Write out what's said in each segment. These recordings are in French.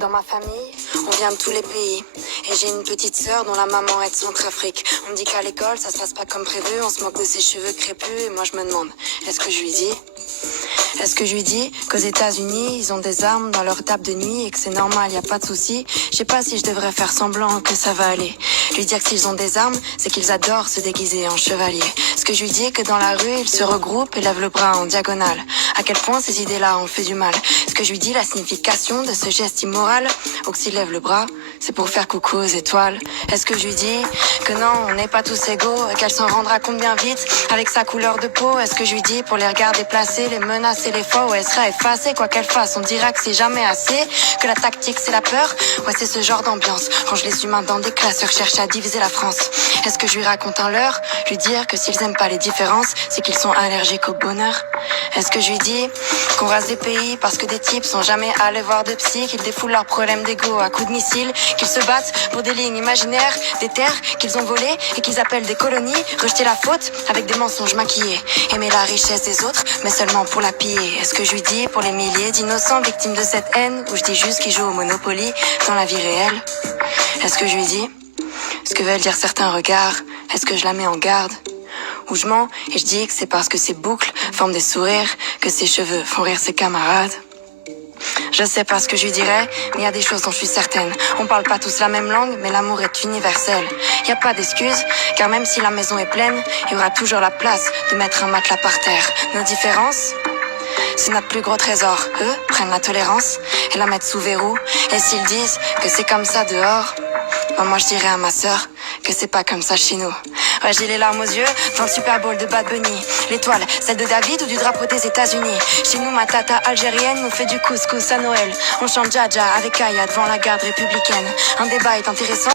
Dans ma famille, on vient de tous les pays. Et j'ai une petite sœur dont la maman est de Centrafrique. On me dit qu'à l'école, ça se passe pas comme prévu. On se moque de ses cheveux crépus. Et moi, je me demande, est-ce que je lui dis qu'aux États-Unis, ils ont des armes dans leur table de nuit et que c'est normal, y a pas de souci. Je sais pas si je devrais faire semblant que ça va aller. Lui dire que s'ils ont des armes, c'est qu'ils adorent se déguiser en chevalier. Ce que je lui dis que dans la rue, ils se regroupent et lèvent le bras en diagonale. À quel point ces idées-là ont fait du mal. Ce que je lui dis, la signification de ce geste immoral, ou que s'il lève le bras, c'est pour faire coucou aux étoiles. Est-ce que je lui dis que non, on n'est pas tous égaux et qu'elle s'en rendra compte bien vite avec sa couleur de peau? Est-ce que je lui dis pour les regards déplacés, les menacer, les fois où elle sera effacée, quoi qu'elle fasse, on dira que c'est jamais assez, que la tactique c'est la peur? Ouais, c'est ce genre d'ambiance. Range les humains dans des classeurs, cherche à diviser la France. Est-ce que je lui raconte un leurre? Lui dire que s'ils aiment pas les différences, c'est qu'ils sont allergiques au bonheur? Est-ce que je lui dis qu'on rase des pays parce que des types sont jamais allés voir de psy, qu'ils défoulent leurs problèmes d'ego à coups de missiles, qu'ils se battent pour des lignes imaginaires, des terres qu'ils ont volées et qu'ils appellent des colonies, rejeter la faute avec des mensonges maquillés, aimer la richesse des autres mais seulement pour la piller? Est-ce que je lui dis pour les milliers d'innocents victimes de cette haine, ou je dis juste qu'ils jouent au Monopoly dans la vie réelle? Est-ce que je lui dis ce que veulent dire certains regards? Est-ce que je la mets en garde? Ou je mens et je dis que c'est parce que ses boucles forment des sourires que ses cheveux font rire ses camarades? Je sais pas ce que je lui dirais, mais il y a des choses dont je suis certaine. On parle pas tous la même langue, mais l'amour est universel. Y a pas d'excuses, car même si la maison est pleine, il y aura toujours la place de mettre un matelas par terre. Nos différences, c'est notre plus gros trésor. Eux prennent la tolérance et la mettent sous verrou. Et s'ils disent que c'est comme ça dehors, ben moi je dirais à ma sœur que c'est pas comme ça chez nous. Ouais, j'ai les larmes aux yeux dans le Super Bowl de Bad Bunny. L'étoile, celle de David ou du drapeau des États-Unis. Chez nous, ma tata algérienne nous fait du couscous à Noël. On chante Dja avec Aya devant la garde républicaine. Un débat est intéressant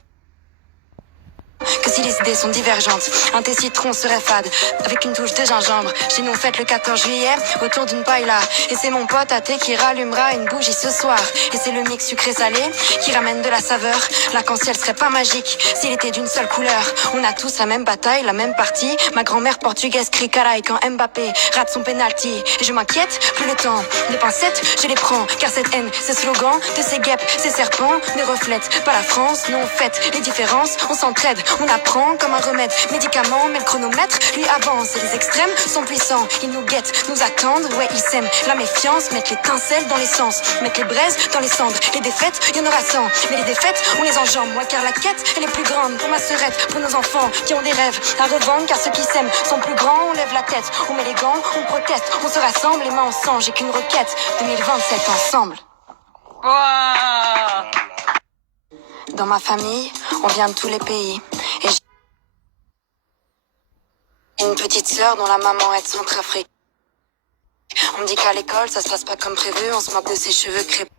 que si les idées sont divergentes. Un thé citron serait fade, avec une touche de gingembre. Chez nous, on fête le 14 juillet, autour d'une paella. Et c'est mon pote à thé qui rallumera une bougie ce soir. Et c'est le mix sucré-salé qui ramène de la saveur. L'arc-en-ciel serait pas magique s'il était d'une seule couleur. On a tous la même bataille, la même partie. Ma grand-mère portugaise crie caray quand Mbappé rate son penalty. Et je m'inquiète, plus le temps. Les pincettes, je les prends, car cette haine, ce slogan de ces guêpes, ces serpents, ne reflète pas la France. Nous on fête les différences, on s'entraide. On apprend comme un remède, médicament, mais le chronomètre, lui avance. Et les extrêmes sont puissants, ils nous guettent, nous attendent. Ouais, ils sèment la méfiance, mettent l'étincelle dans l'essence, mettent les braises dans les cendres. Les défaites, y en aura 100, mais les défaites, on les enjambe. Moi, car la quête, elle est plus grande pour ma sœurette, pour nos enfants qui ont des rêves à revendre. Car ceux qui s'aiment sont plus grands, on lève la tête, on met les gants, on proteste, on se rassemble, les mains ensemble. J'ai qu'une requête, 2027 ensemble. Wow. Dans ma famille, on vient de tous les pays. Et j'ai une petite sœur dont la maman est de Centrafrique. On me dit qu'à l'école, ça se passe pas comme prévu, on se moque de ses cheveux crépus.